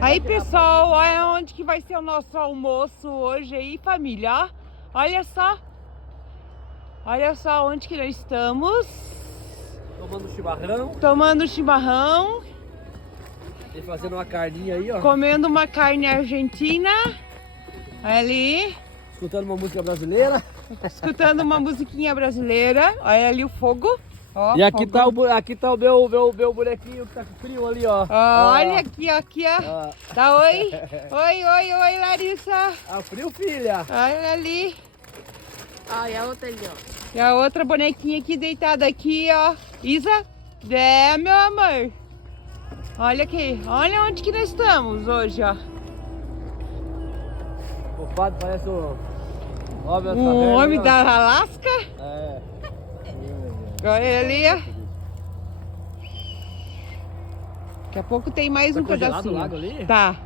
Aí, pessoal, olha onde que vai ser o nosso almoço hoje aí, família, ó. Olha só. Olha só onde que nós estamos. Tomando chimarrão. Tomando chimarrão. E fazendo uma carninha aí, ó. Comendo uma carne argentina. Ali. Escutando uma música brasileira. Escutando uma musiquinha brasileira. Olha ali o fogo. Ó, E aqui fogo. aqui tá o meu bonequinho que tá com frio ali, ó. Olha aqui, ó, aqui, ó. Ó. Tá, oi. Oi, Larissa. Ah, frio, filha. Olha ali. Ó, e a outra ali, ó. E a outra bonequinha aqui deitada aqui, ó. Isa? É, meu amor. Olha aqui. Olha onde que nós estamos hoje, ó. O padre parece o homem da O taverna, homem ó. da Alasca. É. Olha ali, ó. Daqui a pouco tem mais Tá um congelado o pedacinho. lago ali? Tá.